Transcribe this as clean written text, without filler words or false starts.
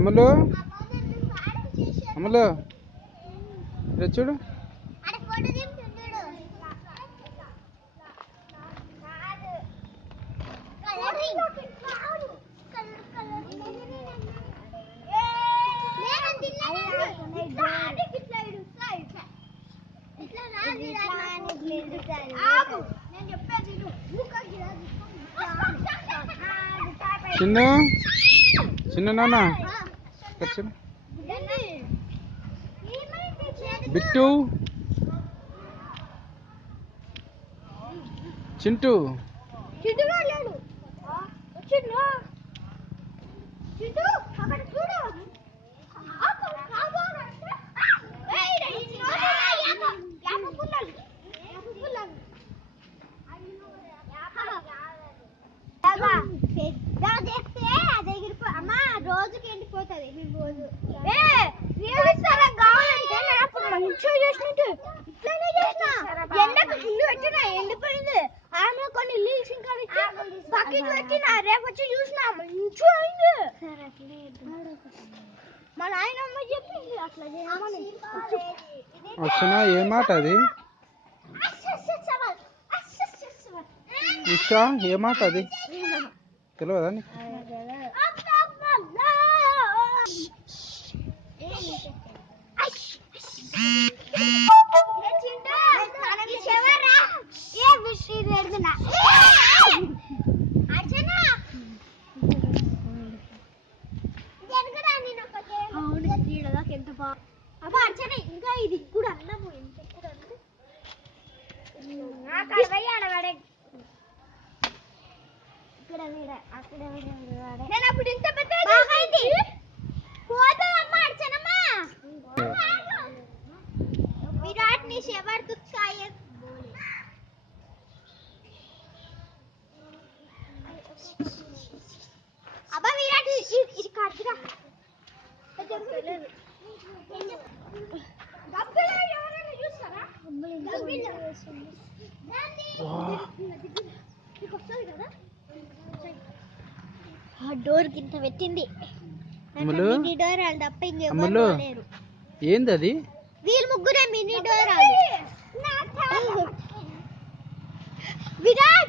అమ్ములు అమ్ములు చూడు చిన్న చిన్న నాన్న బిట్టు చింటూ రోజుకి ఎండిపోతుంది రోజు మంచిగా చేసినట్టు ఇట్లానే చేసిన ఎండకు ఇల్లు పెట్టిన ఎండిపోయింది ఆమె కొన్ని లీల్స్ ఇంకా బకెట్ పెట్టిన రేపు వచ్చి చూసిన మంచిగా అయింది మా నాయనమ్మ చెప్పింది అట్లా చేయమని వచ్చినా ఏ మాట అది ఇషా ఏ మాట అది తెలియదా నీకు ఎంత బాగా అబ్బా అర్చన ఇంకా ఇది కూడా అన్నము ఎంత కూడా నేను అప్పుడు ఇంత పెద్ద పోతుందమ్మా అర్చనమ్మా विराट ने शेवर कुछ शायद अब विराट ఇది కాదురా గబ్బిలా ఎవరైనా చూస్తారా గబ్బిలా నీకు వస్తుంది కదా ఆ డోర్ కింద పెట్టింది మినీ డోర్ వాళ్ళు తప్ప ఇంకెవరు లేరు ఏంది అది వీళ్ళు ముగ్గురే మినీ డోర్ విరాట్